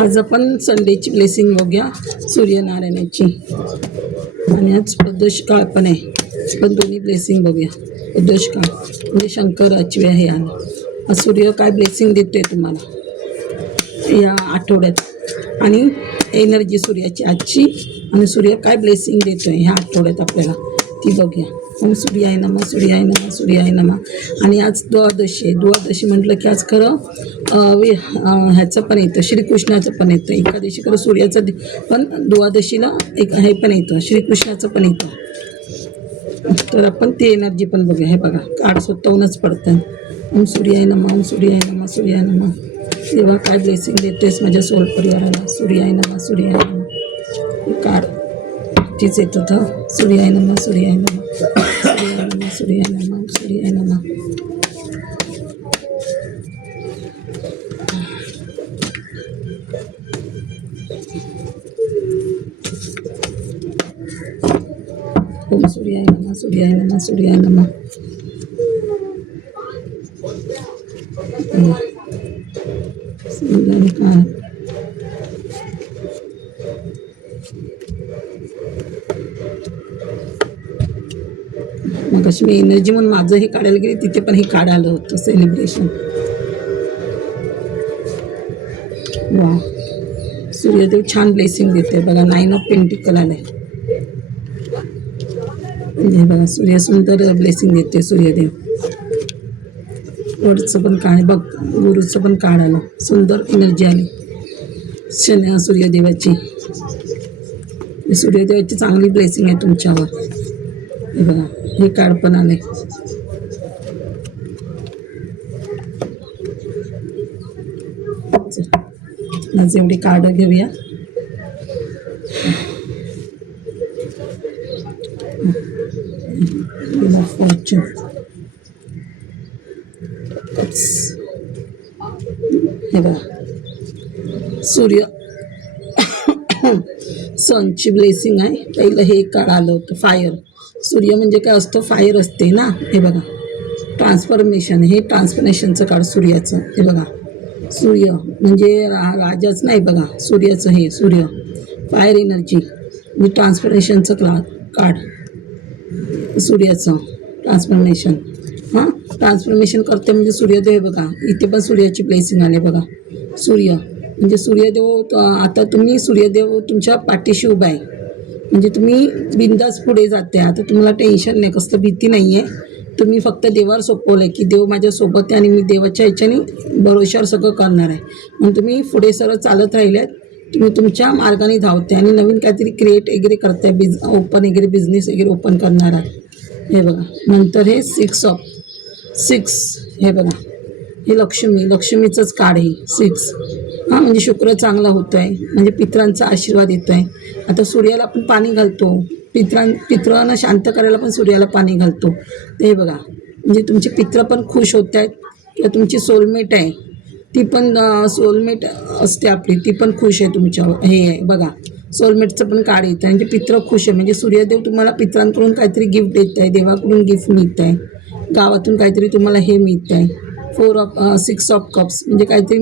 आज आपण संडेची ब्लेसिंग बघूया सूर्यनारायणाची. आणि आज प्रदोष काळ पण आहे, पण दोन्ही ब्लेसिंग बघूया. प्रदोष काळ म्हणजे शंकराची आहे. आणि सूर्य काय ब्लेसिंग देतोय तुम्हाला या आठवड्यात, आणि एनर्जी सूर्याची आजची, आणि सूर्य काय ब्लेसिंग देतोय ह्या आठवड्यात आपल्याला ती बघूया. ओम सूर्याय नमः, सूर्याय नमः, सूर्याय नमः. आणि आज द्वादशी आहे. द्वादशी म्हटलं की आज खरं ह्याचं पण येतं, श्रीकृष्णाचं पण येतं. एकादशी खरं सूर्याचं पण द्वादशीला एक हे पण येतं, श्रीकृष्णाचं पण येतं. तर आपण ती एनर्जी पण बघूया. हे बघा, कार्ड स्वतःहूनच पडतं. ओम सूर्याय नमः, ओम सूर्याय नमः, सूर्याय नमः. तेव्हा काय ब्लेसिंग देतेस माझ्या सोल परिवाराला. सूर्याय नमः, सूर्याय नमः. कार्ड तीच येत होतं. सूर्याय नमः, सूर्याय नमः, सूर्याय नमः, सूर्याय नमः, सूर्याय नमः. ओम सूर्याय नमः, सूर्याय नमः, सूर्याय नमः. मग अशी मी एनर्जी म्हणून माझं हे काढायला गेले, तिथे पण हे कार्ड आलं होतं, सेलिब्रेशन. वा, सूर्यदेव छान ब्लेसिंग देते बघा. 9 ऑफ पेंटिकल आलंय. हे बघा, सूर्य सुंदर ब्लेसिंग देते सूर्यदेव. वरचं पण काढ बघ, गुरुचं पण काढ आलं, सुंदर एनर्जी आली सूर्यदेवाची. सूर्यदेवाची चांगली ब्लेसिंग आहे तुमच्यावर. हे बघा, हे कार्ड पण आले. आज एवढी कार्ड घेऊया. फॉर्च्यून, हे बघा, सूर्य सनची ब्लेसिंग आहे. पहिलं हे कार्ड आलं होतं, फायर. सूर्य म्हणजे काय असतं, फायर असते ना. हे बघा, ट्रान्सफॉर्मेशन, हे ट्रान्सफॉर्मेशनचं कार्ड सूर्याचं. हे बघा, सूर्य म्हणजे राजाच नाही बघा, सूर्याचं हे सूर्य फायर एनर्जी म्हणजे ट्रान्सफॉर्मेशनचं कार्ड सूर्याचं. ट्रान्सफॉर्मेशन, हां, ट्रान्सफॉर्मेशन करते म्हणजे सूर्यदेव. हे बघा, इथे पण सूर्याची ब्लेसिंग आले बघा. सूर्य म्हणजे सूर्यदेव. आता तुम्ही सूर्यदेव तुमच्या पाठीशी उभा आहे, म्हणजे तुम्ही बिंदास पुढे जाते. आता तुम्हाला टेन्शन नाही, कसलं भीती नाही आहे. तुम्ही फक्त देवावर सोपवलं आहे की देव माझ्यासोबत आहे आणि मी देवाच्या ह्याच्याने भरोशावर सगळं करणार आहे. म्हणून तुम्ही पुढे सरळ चालत राहिल्यात, तुम्ही तुमच्या मार्गाने धावते आणि नवीन काहीतरी क्रिएट वगैरे करताय, ओपन वगैरे बिझनेस वगैरे ओपन करणार आहे. हे बघा, नंतर हे 6. हे बघा, हे लक्ष्मीचंच कार्ड आहे 6. हां, म्हणजे शुक्र चांगला होतो आहे, म्हणजे पितरांचा आशीर्वाद येतो आहे. आता सूर्याला आपण पाणी घालतो, पितरांना शांत करायला पण सूर्याला पाणी घालतो. तर हे बघा, म्हणजे तुमचे पित्र पण खुश होत आहेत, किंवा तुमची सोलमेट आहे ती पण सोलमेट असते आपली, ती पण खुश आहे तुमच्यावर. हे आहे बघा, सोलमेटचं पण कार्ड येतं, म्हणजे पित्र खुश आहे. म्हणजे सूर्यदेव तुम्हाला पित्रांकडून काहीतरी गिफ्ट देत आहे, देवाकडून गिफ्ट मिळत आहे, गावातून काहीतरी तुम्हाला हे मिळतं आहे. 6 ऑफ कप्स म्हणजे काहीतरी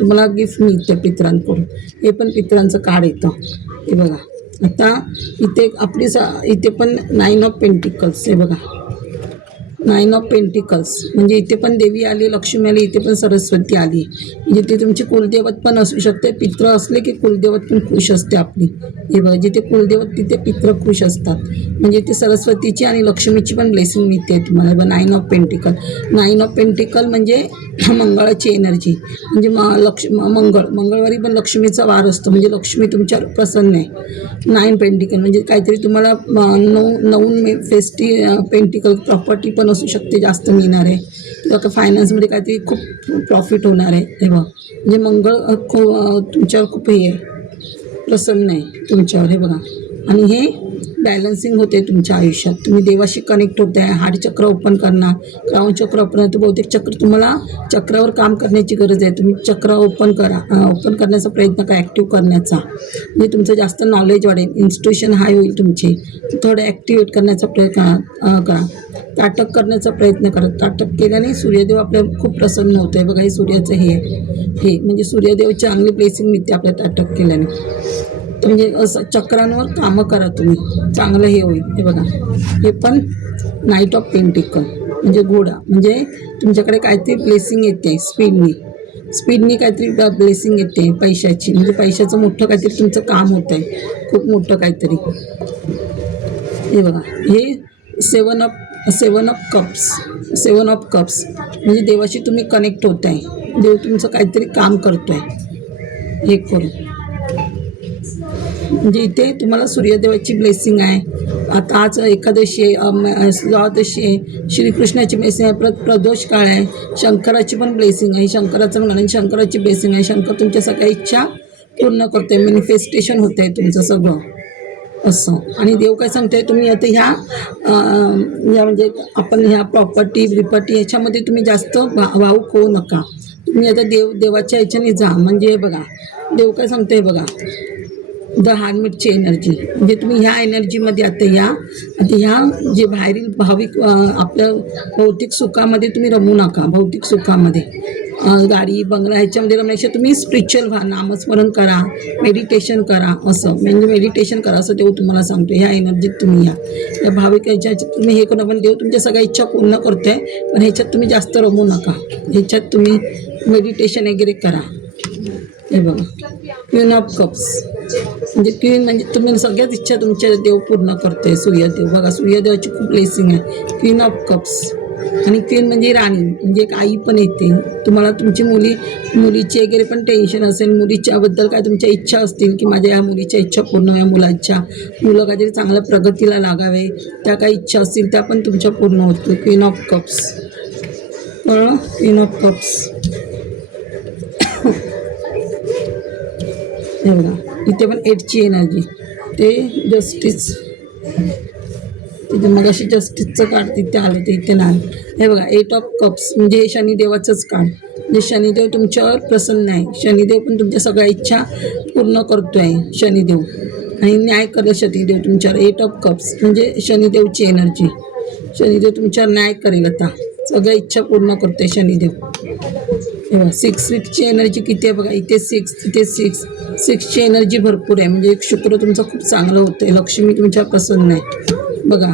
तुम्हाला गिफ्ट मिळतं पित्रांकडून. हे पण पित्रांचं कार्ड येतं. हे बघा, आता इथे आपली इथे पण 9 ऑफ पेंटिकल्स. हे बघा, 9 ऑफ पेंटिकल्स म्हणजे इथे पण देवी आली, लक्ष्मी आली, इथे पण सरस्वती आली. म्हणजे ते तुमची कुलदेवत पण असू शकते. पित्र असले की कुलदेवत पण खुश असते आपली. हे बघा, जिथे कुलदेवत तिथे पित्र खुश असतात. म्हणजे ते सरस्वतीची आणि लक्ष्मीची पण ब्लेसिंग मिळते तुम्हाला. बघा, 9 ऑफ पेंटिकल. 9 ऑफ पेंटिकल म्हणजे मंगळाची एनर्जी. म्हणजे मंगळवारी पण लक्ष्मीचा वार असतो, म्हणजे लक्ष्मी तुमच्यावर प्रसन्न आहे. 9 पेंटिकल म्हणजे काहीतरी तुम्हाला 9 पेंटिकल प्रॉपर्टी पण असू शकते, जास्त मिळणार आहे, किंवा फायनान्समध्ये काहीतरी खूप प्रॉफिट होणार आहे. हे बघा, म्हणजे मंगळ तुमच्यावर खूप हे आहे, प्रसन्न आहे तुमच्यावर. हे बघा, आणि हे बॅलन्सिंग होते तुमच्या आयुष्यात. तुम्ही देवाशी कनेक्ट होत आहे. हार्ट चक्र ओपन करणार, क्राऊन चक्र ओपन, तर बहुतेक चक्र तुम्हाला चक्रावर काम करण्याची गरज आहे. तुम्ही चक्र ओपन करण्याचा प्रयत्न करा, ॲक्टिव्ह करण्याचा. म्हणजे तुमचं जास्त नॉलेज वाढेल, इन्स्टिट्यूशन हाय होईल तुमची. थोडं ॲक्टिवेट करण्याचा प्रयत्न करा, ताटक करण्याचा प्रयत्न करा. ताटक केल्याने सूर्यदेव आपल्या खूप प्रसन्न होतो आहे. बघा हे सूर्याचं हे म्हणजे सूर्यदेव चांगली ब्लेसिंग मिळते आपल्या ताटक केल्याने. तर म्हणजे असं चक्रांवर कामं करा तुम्ही, चांगलं हे होईल. हे बघा हे पण नाईट ऑफ पेंटिकल म्हणजे घोडा, म्हणजे तुमच्याकडे काहीतरी ब्लेसिंग येते स्पीडनी काहीतरी ब्लेसिंग येते पैशाची, म्हणजे पैशाचं मोठं काहीतरी तुमचं काम होतं आहे, खूप मोठं काहीतरी. हे बघा हे सेवन ऑफ कप्स म्हणजे देवाशी तुम्ही कनेक्ट होत आहे. देव तुमचं काहीतरी काम करतो आहे हे करून. म्हणजे इथे तुम्हाला सूर्यदेवाची ब्लेसिंग आहे. आता आज एकादशी आहे, द्वादशी आहे, श्रीकृष्णाची ब्लेसिंग आहे, प्रदोष काळ आहे, शंकराची पण ब्लेसिंग आहे, शंकराचं पण शंकराची ब्लेसिंग आहे. शंकर तुमच्या सगळ्या इच्छा पूर्ण करतो आहे, मॅनिफेस्टेशन होतं आहे तुमचं सगळं असं. आणि देव काय सांगते, तुम्ही आता ह्या म्हणजे आपण ह्या प्रॉपर्टी ह्याच्यामध्ये तुम्ही जास्त भावूक होऊ नका. तुम्ही आता देवाच्या ह्याच्याने जा. म्हणजे बघा देव काय सांगते, बघा द हार्मिटची एनर्जी, म्हणजे तुम्ही ह्या एनर्जीमध्ये आता ह्या जे बाहेरील भाविक आपल्या भौतिक सुखामध्ये तुम्ही रमू नका. भौतिक सुखामध्ये गाडी बंगला ह्याच्यामध्ये रमण्यापेक्षा तुम्ही स्पिरिच्युअल व्हा, नामस्मरण करा, मेडिटेशन करा. असं म्हणजे मेडिटेशन करा असं देव तुम्हाला सांगतो. ह्या एनर्जीत तुम्ही या भाविक ह्याच्यात तुम्ही हे करा. पण देव तुमच्या सगळ्या इच्छा पूर्ण करतो आहे, पण ह्याच्यात तुम्ही जास्त रमू नका. ह्याच्यात तुम्ही मेडिटेशन वगैरे करा. हे बघा क्वीन ऑफ कप्स म्हणजे क्वीन म्हणजे तुम्ही सगळ्याच इच्छा तुमच्या देव पूर्ण करते सूर्यदेव. बघा सूर्यदेवाची खूप ब्लेसिंग आहे. क्वीन ऑफ कप्स आणि क्वीन म्हणजे राणी, म्हणजे एक आई पण येते. तुम्हाला तुमची मुलीची वगैरे पण टेन्शन असेल, मुलीच्याबद्दल काय तुमच्या इच्छा असतील की माझ्या या मुलीच्या इच्छा पूर्ण व्हाव्या, मुलं काहीतरी चांगल्या प्रगतीला लागावे, त्या काही इच्छा असतील त्या पण तुमच्या पूर्ण होतील. क्वीन ऑफ कप्स कळलं, क्वीन ऑफ कप्स. हे बघा इथे पण 8ची एनर्जी, ते जस्टिस, तिथे मग अशी जस्टिसचं कार्ड तिथे आलं, ते इथे नाही. हे बघा 8 ऑफ कप्स म्हणजे हे शनिदेवाचंच कार्ड. म्हणजे शनिदेव तुमच्यावर प्रसन्न आहे. शनिदेव पण तुमच्या सगळ्या इच्छा पूर्ण करतो आहे शनिदेव, आणि न्याय करलं शनिदेव तुमच्यावर. 8 ऑफ कप्स म्हणजे शनिदेवची एनर्जी. शनिदेव तुमच्यावर न्याय करेल, आता सगळ्या इच्छा पूर्ण करते शनिदेव. हे बघा 6ची एनर्जी किती आहे बघा, इथे 6, तिथे 6ची एनर्जी भरपूर आहे. म्हणजे शुक्र तुमचं खूप चांगलं होतं आहे, लक्ष्मी तुमच्या प्रसन्न आहे. बघा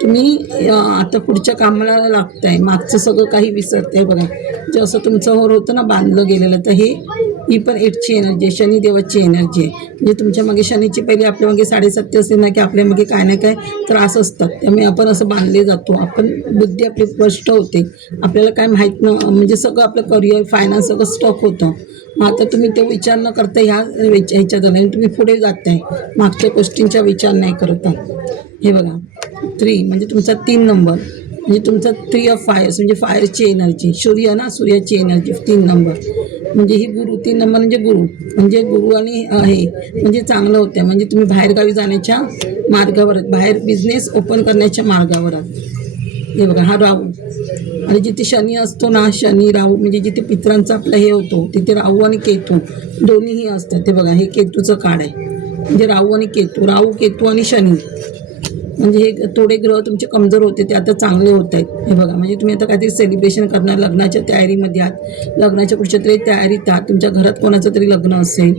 तुम्ही आता पुढच्या कामाला लागताय, मागचं सगळं काही विसरताय. बघा जसं तुमचं होतं ना बांधलं गेलेलं, तर ही पण 8ची एनर्जी आहे, शनिदेवाची एनर्जी आहे. म्हणजे तुमच्या मागे शनीची पहिली आपल्या मागे 7.5 असेल ना, की आपल्या मागे काय ना काय त्रास असतात, त्यामुळे आपण असं बांधले जातो. आपण बुद्धी आपली स्पष्ट होते, आपल्याला काय माहीत म्हणजे सगळं आपलं करिअर फायनान्स सगळं स्टॉक होतं. मग आता तुम्ही तो विचार न करता ह्याच्या झाला तुम्ही पुढे जाताय, मागच्या गोष्टींचा विचार नाही करता. हे बघा 3 म्हणजे तुमचा 3 नंबर, म्हणजे तुमचा 3 ऑफ फायर्स म्हणजे फायरची एनर्जी, सूर्याची एनर्जी 3 नंबर. म्हणजे ही गुरु 3 नंबर म्हणजे गुरु आणि हे म्हणजे चांगलं होतं. म्हणजे तुम्ही बाहेरगावी जाण्याच्या मार्गावर, बाहेर बिझनेस ओपन करण्याच्या मार्गावर आहात. हे बघा हा राहू, आणि जिथे शनी असतो ना, शनी राहू म्हणजे जिथे पितरांचा आपला हे होतो, तिथे राहू आणि केतू दोन्हीही असतात. ते बघा हे केतूचं कार्ड आहे, म्हणजे राहू आणि केतू आणि शनी, म्हणजे हे थोडे ग्रह तुमचे कमजोर होते ते आता चांगले होत आहेत. हे बघा म्हणजे तुम्ही आता काहीतरी सेलिब्रेशन करणार, लग्नाच्या तयारीमध्ये आहात, लग्नाच्या कुठच्या तरी तयारीत आहात, तुमच्या घरात कोणाचं तरी लग्न असेल,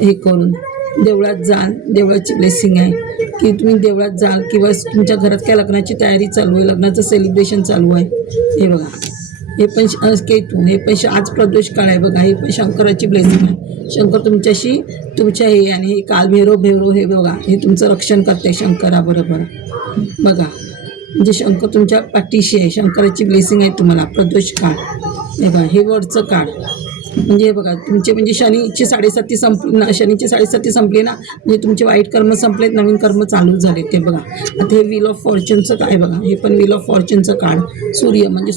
हे करून देवळात जाल, देवळाची ब्लेसिंग आहे की तुम्ही देवळात जाल, किंवा तुमच्या घरात काय लग्नाची तयारी चालू आहे, लग्नाचं सेलिब्रेशन चालू आहे. हे बघा हे पण केतू, हे पण आज प्रदोष काळ आहे. बघा हे पण शंकराची ब्लेसिंग आहे. शंकर तुमच्या हे आणि हे कालभैरव हे बघा हे तुमचं रक्षण करते शंकराबरोबर. बघा म्हणजे शंकर तुमच्या पाठीशी आहे, शंकराची ब्लेसिंग आहे तुम्हाला प्रदोष काळ. हे बघा हे वरचं काळ, म्हणजे हे बघा तुमचे म्हणजे शनीची 7.5 संपली ना, शनीची 7.5 संपली ना, म्हणजे तुमचे वाईट कर्म संपलेत, नवीन कर्म चालू झाले ते बघा. आता हे व्हील ऑफ फॉर्च्यूनचं काय बघा, हे पण व्हील ऑफ फॉर्च्यूनचं कार्ड. सूर्य म्हणजे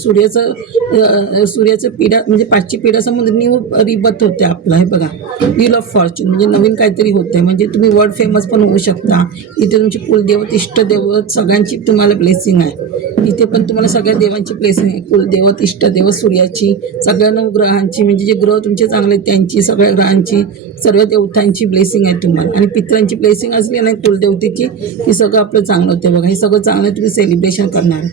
सूर्याचं पिढा म्हणजे 5ची पिढा समोर न्यू रिबर्थ होते आपलं. हे बघा व्हील ऑफ फॉर्च्यून म्हणजे नवीन काहीतरी होते, म्हणजे तुम्ही वर्ल्ड फेमस पण होऊ शकता. इथे तुमची कुलदेवत, इष्टदेवत सगळ्यांची तुम्हाला ब्लेसिंग आहे. इथे पण तुम्हाला सगळ्या देवांची ब्लेसिंग आहे. कुलदेवत, इष्टदेवत, सूर्याची, सगळ्या नवग्रहांची म्हणजे जे ग्रह तुमचे चांगले त्यांची, सगळ्या ग्रहांची, सर्व देवतांची ब्लेसिंग आहे तुम्हाला. आणि पितरांची ब्लेसिंग असली नाही कुलदेवतेची की सगळं आपलं चांगलं होतं. बघा हे सगळं चांगलं तुम्ही सेलिब्रेशन करणार.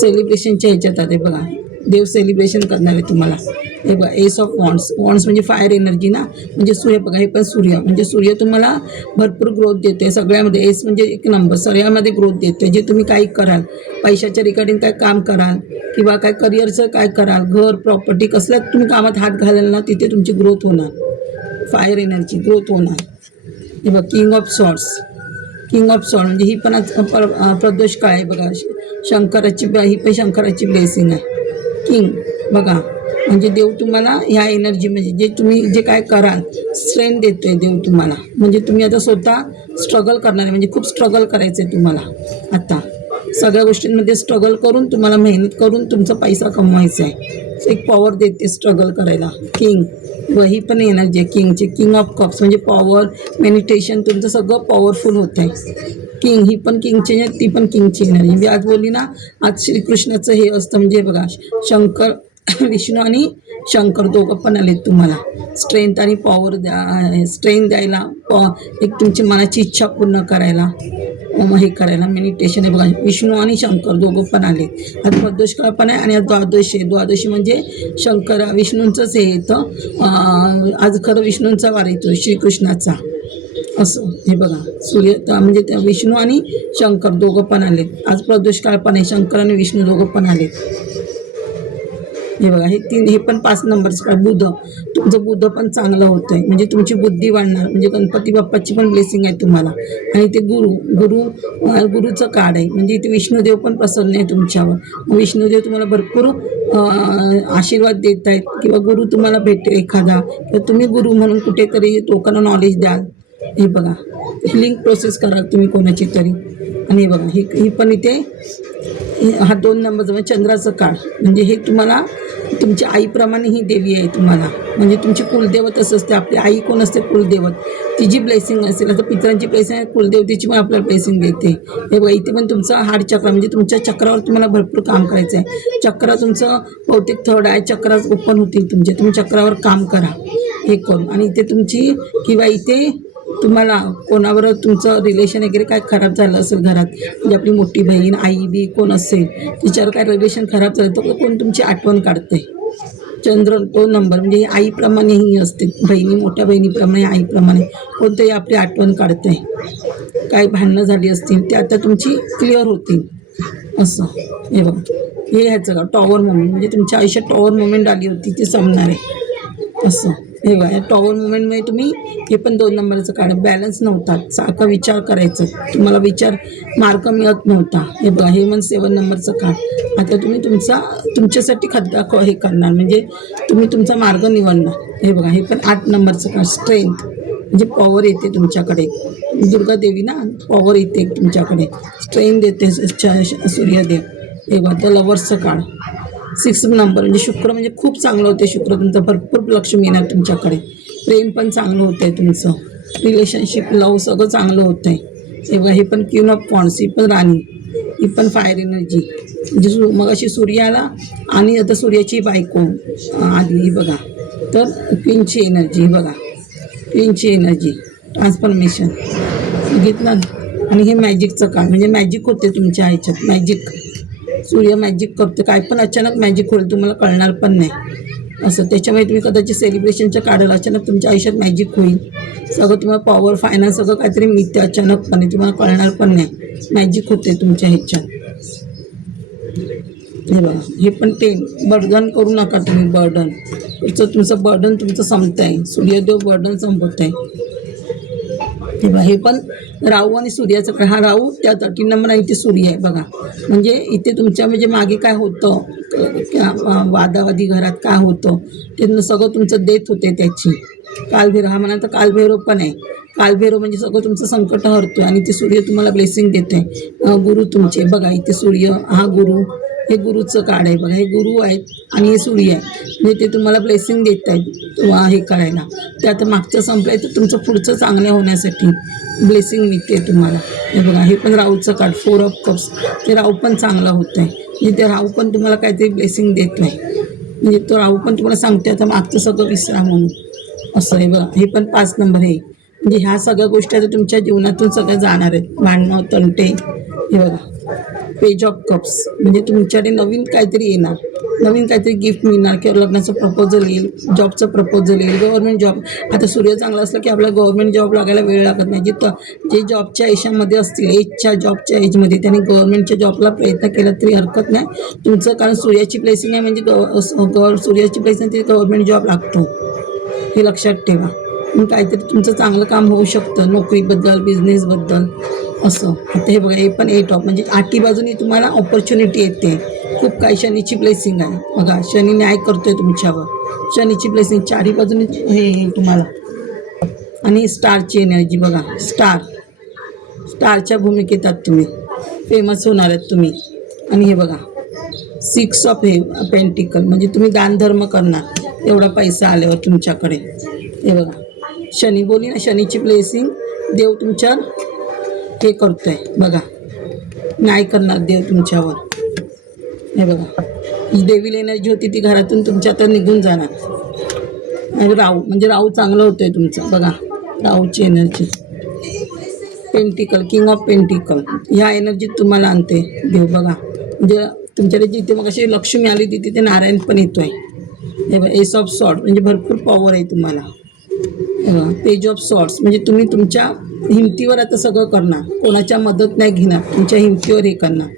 सेलिब्रेशनच्या ह्याच्यात आहे बघा, देव सेलिब्रेशन करणार आहे तुम्हाला. हे बघा एस ऑफ वॉन्ड्स. वॉन्ड्स म्हणजे फायर एनर्जी ना, म्हणजे सूर्य बघा, हे पण सूर्य म्हणजे सूर्य तुम्हाला भरपूर ग्रोथ देते सगळ्यामध्ये. एस म्हणजे 1 नंबर सगळ्यामध्ये ग्रोथ देते. जे तुम्ही काही कराल, पैशाच्या रिगार्डिंग काय काम कराल किंवा काय करिअरचं काय कराल, घर प्रॉपर्टी कसल्यात तुम्ही कामात हात घालाल ना, तिथे तुमची ग्रोथ होणार. फायर एनर्जी ग्रोथ होणार. हे बघा king of swords. King of sword म्हणजे ही पण प्रदोष काळ आहे बघा. शंकराची ही पण शंकराची ब्लेसिंग आहे. किंग बघा म्हणजे देव तुम्हाला ह्या एनर्जी म्हणजे जे तुम्ही जे काय कराल स्ट्रेंथ देतोय देव तुम्हाला. म्हणजे तुम्ही आता स्वतः स्ट्रगल करणार आहे, म्हणजे खूप स्ट्रगल करायचं आहे तुम्हाला. आता सगळ्या गोष्टींमध्ये स्ट्रगल करून तुम्हाला मेहनत करून तुमचा पैसा कमवायचा आहे. एक पॉवर देते स्ट्रगल करायला किंग. ही पण एनर्जी आहे किंगची. किंग ऑफ कप्स म्हणजे पॉवर, मेडिटेशन, तुमचं सगळं पॉवरफुल होत आहे. किंग ही पण किंगची आहे, ती पण किंगची एनर्जी. म्हणजे आज बोलली ना, आज श्रीकृष्णाचं हे असतं म्हणजे बघा शंकर, विष्णू आणि शंकर दोघं पण आलेत तुम्हाला स्ट्रेंथ आणि पॉवर स्ट्रेंथ द्यायला, एक तुमची मनाची इच्छा पूर्ण करायला, हे करायला मेडिटेशन. आहे बघा विष्णू आणि शंकर दोघं पण आले. आज प्रदोष काळ पण आहे आणि आज द्वादशी आहे. द्वादशी म्हणजे विष्णूंचंच हे येतं. आज खरं विष्णूंचा वार येतो, श्रीकृष्णाचा असं. हे बघा सूर्य म्हणजे त्या विष्णू आणि शंकर दोघं पण आलेत. आज प्रदोष काळ पण आहे, शंकर आणि विष्णू दोघं पण आलेत. हे बघा हे पण 5 नंबरचं काळ. बुध, तुमचं बुध पण चांगलं होतं आहे, म्हणजे तुमची बुद्धी वाढणार. म्हणजे गणपती बाप्पाची पण ब्लेसिंग आहे तुम्हाला. आणि ते गुरुचं कार्ड आहे, म्हणजे इथे विष्णुदेव पण प्रसन्न आहे तुमच्यावर. विष्णुदेव तुम्हाला भरपूर आशीर्वाद देत आहेत किंवा गुरु तुम्हाला भेटेल एखादा, किंवा तुम्ही गुरु म्हणून कुठेतरी लोकांना नॉलेज द्याल. हे बघा हिलिंग प्रोसेस कराल तुम्ही कोणाची तरी. आणि हे बघा ही पण इथे हा 2 नंबरचा म्हणजे चंद्राचं काळ. म्हणजे हे तुम्हाला तुमच्या आईप्रमाणे ही देवी आहे तुम्हाला. म्हणजे तुमची कुलदेवतच असते. आपली आई कोण असते? कुलदेवत. तिची ब्लेसिंग असेल. आता पितरांची ब्लेसिंग आहे, कुलदेवतेची पण आपल्याला ब्लेसिंग देते. हे बघा इथे पण तुमचा हार्ट चक्र म्हणजे तुमच्या चक्रावर तुम्हाला भरपूर काम करायचं आहे. चक्र तुमचं बहुतेक थर्ड आहे, चक्र ओपन होतील तुमचे. तुम्ही चक्रावर काम करा हे करून. आणि इथे तुमची किंवा इथे तुम्हाला कोणाबरोबर तुमचं रिलेशन वगैरे काय खराब झालं असेल घरात, म्हणजे आपली मोठी बहीण, आई बी कोण असेल तिच्यावर काय रिलेशन खराब झालं तर कोण तुमची आठवण काढते. चंद्र 2 नंबर म्हणजे ही आईप्रमाणेही असते. बहिणी, मोठ्या बहिणीप्रमाणे, आईप्रमाणे कोणतंही आपली आठवण काढते. काय भांडणं झाली असतील ते आता तुमची क्लिअर होतील असं. हे बघा हे ह्याचं का टॉवर मोमेंट म्हणजे तुमच्या आयुष्यात टॉवर मोमेंट आली होती ती संपणार आहे असं. हे बघा या टॉवर मुवमेंटमध्ये तुम्ही हे पण 2 नंबरचं काढा. बॅलन्स नव्हता, सारखा विचार करायचं, तुम्हाला विचार मार्ग मिळत नव्हता. हे बघा हे पण 7 नंबरचं काढ. आता तुम्ही तुमच्यासाठी खड्डा हे करणार, म्हणजे तुम्ही तुमचा मार्ग निवडणार. हे बघा हे पण 8 नंबरचं काढ. स्ट्रेंथ म्हणजे पॉवर येते तुमच्याकडे. दुर्गा देवी ना, पॉवर येते तुमच्याकडे, स्ट्रेंथ देते सूर्यदेव. हे बघा त्या लवर्सचं काढ. 6 नंबर म्हणजे शुक्र म्हणजे खूप चांगलं होते. शुक्र तुमचं भरपूर लक्ष मिळणार तुमच्याकडे. प्रेम पण चांगलं होतं आहे तुमचं, रिलेशनशिप, लव सगळं चांगलं होतं आहे. हे बघा हे पण क्वीन ऑफ वॉन्ड्स, ही पण राणी, ही पण फायर एनर्जी. म्हणजे मग अशी सूर्याला आणि आता सूर्याची बायको आली. ही बघा तर क्वीनची एनर्जी. बघा क्वीनची एनर्जी, ट्रान्सफॉर्मेशन बघितलं. आणि हे मॅजिकचं काम म्हणजे मॅजिक होते तुमच्या ह्याच्यात. मॅजिक सूर्य मॅजिक करते. काय पण अचानक मॅजिक होईल, तुम्हाला कळणार पण नाही असं. त्याच्यामुळे तुम्ही कदाचित सेलिब्रेशनच्या काढायला अचानक तुमच्या आयुष्यात मॅजिक होईल. सगळं तुम्हाला पॉवर, फायनान्स सगळं काहीतरी मिळते अचानकपणे, तुम्हाला कळणार पण नाही. मॅजिक होते तुमच्या ह्याच्यात. हे बघा हे पण 10. बर्डन करू नका तुम्ही. बर्डन तुमचं बर्डन तुमचं संपत आहे. सूर्यदेव बर्डन संपत आहे. तेव्हा हे पण राहू आणि सूर्याचं पण, हा राहू त्या 13 नंबर आणि ते सूर्य आहे बघा. म्हणजे इथे तुमच्या म्हणजे मागे काय होतं, वादावादी घरात काय होतं ते सगळं तुमचं देत होते त्याची. कालभैरव हा म्हणा तर कालभैरव पण आहे. कालभैरव म्हणजे सगळं तुमचं संकट हरतो आणि ते सूर्य तुम्हाला ब्लेसिंग देते. गुरु तुमचे बघा, इथे सूर्य हा गुरु, हे गुरुचं कार्ड आहे बघा. हे गुरु आहेत आणि हे सूर्य आहे, म्हणजे ते तुम्हाला ब्लेसिंग देत आहेत हे करायला. ते आता मागचं संपलं आहे तर तुमचं पुढचं चांगलं होण्यासाठी ब्लेसिंग मिळते तुम्हाला. हे बघा, हे पण राहूचं कार्ड 4 ऑफ कप्स. ते राहू पण चांगलं होतं आहे, म्हणजे ते राहू पण तुम्हाला काहीतरी ब्लेसिंग देत नाही. म्हणजे तो राहू पण तुम्हाला सांगते आता मागचं सगळं विसरा म्हणून, असं आहे बघा. हे पण 5 नंबर आहे. म्हणजे ह्या सगळ्या गोष्टी आता तुमच्या जीवनातून सगळ्या जाणार आहेत, भांडणं तंटे. हे बघा, पेज ऑफ कप्स म्हणजे तुमच्याकडे नवीन काहीतरी येणार, नवीन काहीतरी गिफ्ट मिळणार किंवा लग्नाचं प्रपोजल येईल, जॉबचं प्रपोजल येईल, गव्हर्नमेंट जॉब. आता सूर्य चांगला असलं की आपल्याला गव्हर्नमेंट जॉब लागायला वेळ लागत नाही. जे जॉबच्या एजमध्ये असतील, जॉबच्या एजमध्ये त्यांनी गव्हर्नमेंटच्या जॉबला प्रयत्न केला तरी हरकत नाही तुमचं, कारण सूर्याची प्लेसिंग आहे. म्हणजे सूर्याची प्लेसिंग ते गव्हर्नमेंट जॉब लागतो, हे लक्षात ठेवा. मग काहीतरी तुमचं चांगलं काम होऊ शकतं, नोकरीबद्दल, बिझनेसबद्दल असं. आता हे बघा, हे पण 8 ऑफ म्हणजे 8ही बाजूनी तुम्हाला ऑपॉर्च्युनिटी येते. खूप काही शनीची ब्लेसिंग आहे बघा. शनी न्याय करतोय तुमच्यावर, शनीची ब्लेसिंग 4ही बाजूनी हे तुम्हाला. आणि स्टारची एनर्जी बघा, स्टारच्या भूमिकेत आहात तुम्ही, फेमस होणार आहेत तुम्ही. आणि हे बघा 6 ऑफ पेंटिकल म्हणजे तुम्ही दानधर्म करणार एवढा पैसा आल्यावर तुमच्याकडे. हे बघा, शनी बोली ना, शनीची ब्लेसिंग देव तुमच्यावर हे करतोय बघा, न्याय करणार देव तुमच्यावर. हे बघा, ही डेव्हिल एनर्जी होती ती घरातून तुमच्या आता निघून जाणार. आणि राहू म्हणजे राहू चांगलं होतंय तुमचं बघा, राहूची energy. Pentacle, king of pentacle ह्या एनर्जीत तुम्हाला आणते देव बघा. म्हणजे तुमच्याकडे जिथे मग अशी लक्ष्मी आली तिथे नारायण पण येतोय. हे बघा, एस ऑफ सॉर्ड म्हणजे भरपूर पॉवर आहे तुम्हाला. पेज ऑफ सॉर्ड्स म्हणजे तुम्ही तुमच्या हिमतीवर आता सगळं करणार, कोणाच्या मदत नाही घेणार, तुमच्या हिमतीवर हे करणार.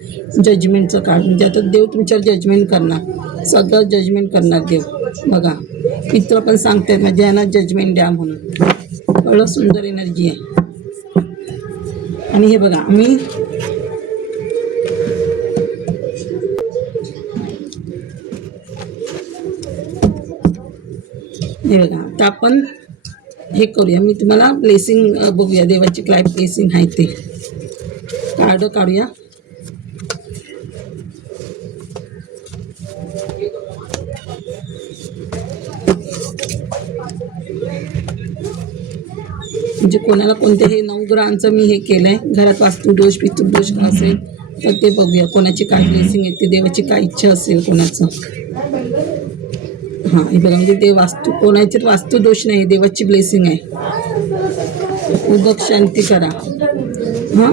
जजमेंटचं कार्ड म्हणजे आता देव तुमच्यावर जजमेंट करणार, सगळं जजमेंट करणार देव बघा. पित्र पण सांगतात माझ्या यांना जजमेंट द्या म्हणून. एवढं सुंदर एनर्जी आहे. आणि हे बघा, मी हे बघा आता आपण हे करूया, मी तुम्हाला ब्लेसिंग बघूया, देवाची काय ब्लेसिंग आहे ते कार्ड काढूया. म्हणजे कोणाला कोणत्याही 9 ग्रहांचं मी हे केलं आहे, घरात वास्तुदोष पितृदोष असेल तर ते बघूया, कोणाची काय ब्लेसिंग येते, देवाची काय इच्छा असेल कोणाचं. हां, हे बघा, म्हणजे ते कोणाचे वास्तुदोष नाही, देवाची ब्लेसिंग आहे. उदक शांती करा. हां,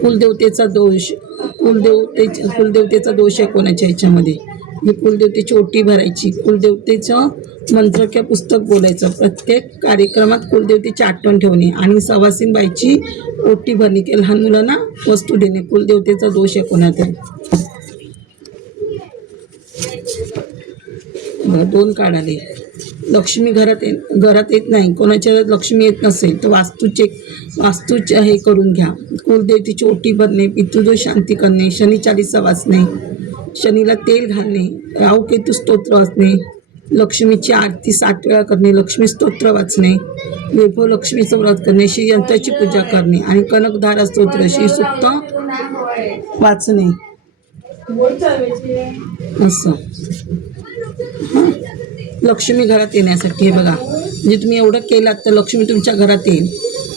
कुलदेवतेचा दोष, कुलदेवतेचा दोष आहे कोणाच्या ह्याच्यामध्ये, म्हणजे कुलदेवतेची ओटी भरायची, कुलदेवतेचं मंत्र किंवा पुस्तक बोलायचं, प्रत्येक कार्यक्रमात कुलदेवतेची आठवण ठेवणे आणि सवासीन बाईची ओटी भरणे, की लहान मुलांना वस्तू देणे, कुलदेवतेचा दोष आहे कोणातरी. 2 कार्ड आले. लक्ष्मी घरात येत नाही, कोणाच्या लक्ष्मी येत नसेल तर वास्तूचे हे करून घ्या. कुलदेवतेची ओटी भरणे, पितृदोष शांती करणे, शनी चालीसा वाचणे, शनीला तेल घालणे, राहू केतू स्तोत्र वाचणे, लक्ष्मीची आरती 7 वेळा करणे, लक्ष्मी स्तोत्र वाचणे, वैभव लक्ष्मीचं व्रत करणे, श्री यंत्राची पूजा करणे आणि कनकधारा स्तोत्र श्री सुक्त वाचणे असं. लक्ष्मी घरात येण्यासाठी हे बघा, म्हणजे तुम्ही एवढं केलात तर लक्ष्मी तुमच्या घरात येईल.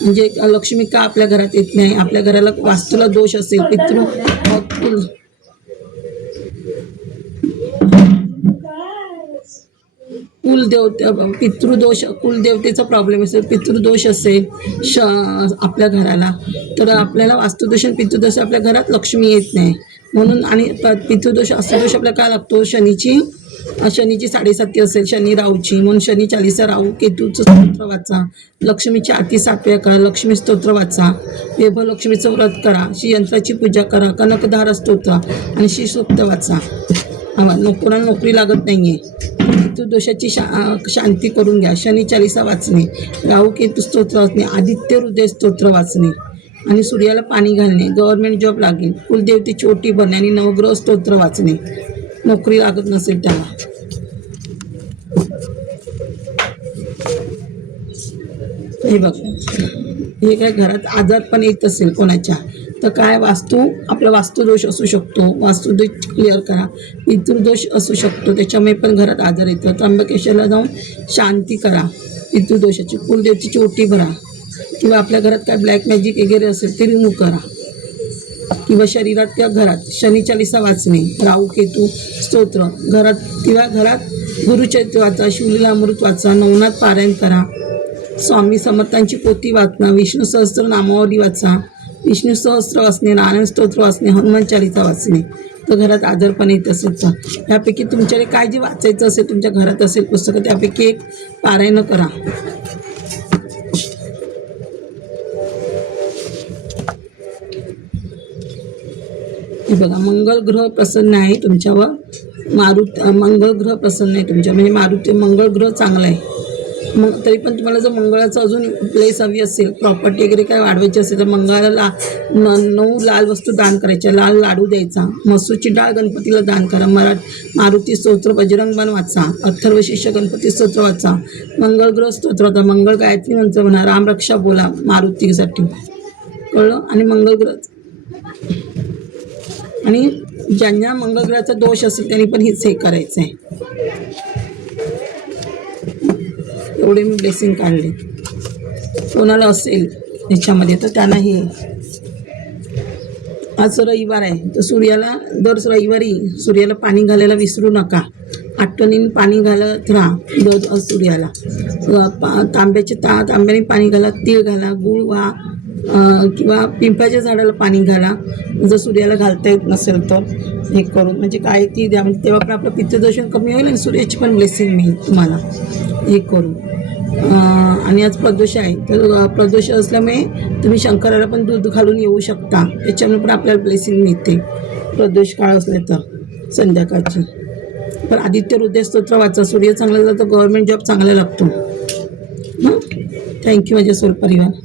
म्हणजे लक्ष्मी का आपल्या घरात येत नाही, आपल्या घराला वास्तूला दोष असेल, पितृदोष, कुलदेवतेचा प्रॉब्लेम असेल, पितृदोष असेल आपल्या घराला, तर आपल्याला वास्तुदोष आणि पितृदोष आपल्या घरात लक्ष्मी येत नाही म्हणून. आणि पितृदोष वास्तुदोष आपल्याला काय लागतो, शनीची 7.5 असेल, शनी राहूची, म्हणून शनी चालीसा, राहू केतूचं स्तोत्र वाचा, लक्ष्मीची आरती 7 वेळा करा, लक्ष्मी स्तोत्र वाचा, वैभव लक्ष्मीचं व्रत करा, श्री यंत्राची पूजा करा, कनकधारा स्तोत्र आणि श्री सूक्त वाचा. कोणाला नोकरी लागत नाही आहे पितृदोषाची शांती करून घ्या. शनी चालिसा वाचणे, राहू केतू स्तोत्र वाचणे, आदित्य हृदय स्तोत्र वाचणे आणि सूर्याला पाणी घालणे, गव्हर्नमेंट जॉब लागेल, कुलदेवतेची ओटी भरणे आणि नवग्रह स्तोत्र वाचणे, नोकरी लागत नसेल त्याला. हे बघ, हे काय घरात आजार पण येत असेल कोणाच्या तर काय आपला वास्तुदोष असू शकतो, वास्तुदोष क्लिअर करा. पितृदोष असू शकतो, त्याच्यामुळे पण घरात आजार येतो. त्र्यंबकेश्वरला जाऊन शांती करा पितृदोषाची, कुलदेवतेची ओटी भरा किंवा आपल्या घरात काय ब्लॅक मॅजिक वगैरे असेल ते रिमूव्ह करा. किंवा शरीरात किंवा घरात शनी चालिसा वाचणे, राहू केतू स्तोत्र घरात गुरुचरित्र वाचा, शिवलीला अमृत वाचा, नवनाथ पारायण करा, स्वामी समर्थांची पोथी वाचणं, विष्णू सहस्त्र नामावली वाचा, विष्णू सहस्त्र वाचणे, नारायण स्तोत्र वाचणे, हनुमान चालिसा वाचणे. तर घरात आजार पण येत असेल तर त्यापैकी तुमच्याकडे काय जे वाचायचं असेल, तुमच्या घरात असेल पुस्तकं, त्यापैकी एक पारायण करा. हे बघा, मंगळ ग्रह प्रसन्न आहे तुमच्यावर. मंगळ ग्रह प्रसन्न आहे तुमच्यावर, म्हणजे मंगळ ग्रह चांगला आहे. मग तरी पण तुम्हाला जर मंगळाचं अजून प्लेस हवी असेल, प्रॉपर्टी वगैरे काय वाढवायची असेल तर मंगळाला 9 लाल वस्तू दान करायच्या, लाल लाडू द्यायचा, मसूरची डाळ गणपतीला दान करा, मारुती स्तोत्र, बजरंगबाण वाचा, अथर्वशीर्ष गणपती स्तोत्र वाचा, मंगळ ग्रह स्तोत्र होता, मंगळ गायत्री मंत्र म्हणा, रामरक्षा बोला मारुतीसाठी, कळलं. आणि मंगळ ग्रह आणि ज्यांना मंगळ ग्रहाचा दोष असेल त्यांनी पण हेच हे करायचं आहे. एवढे मी ब्लेसिंग काढले. कोणाला असेल ह्याच्यामध्ये तर त्यांना हे. आज रविवार आहे तर दर रविवारी सूर्याला पाणी घालायला विसरू नका. आठवणीने पाणी घालत राहा सूर्याला. तांब्याने पाणी घाला, तीळ घाला, गूळ वा किंवा पिंपळाच्या झाडाला पाणी घाला. जर सूर्याला घालता येत नसेल तर हे करून म्हणजे काय ती द्या, म्हणजे तेव्हा पण आपलं पितृदोष कमी होईल आणि सूर्याची पण ब्लेसिंग मिळेल तुम्हाला हे करून. आणि आज प्रदोष आहे तर प्रदोष असल्यामुळे तुम्ही शंकराला पण दूध घालून येऊ शकता, त्याच्यामुळे पण आपल्याला ब्लेसिंग मिळते प्रदोष काळ असले तर संध्याकाळची. पण आदित्य हृदय स्तोत्र वाचा, सूर्य चांगला झाला तर गव्हर्नमेंट जॉब चांगला लागतो. थँक्यू माझ्या सोल परिवार.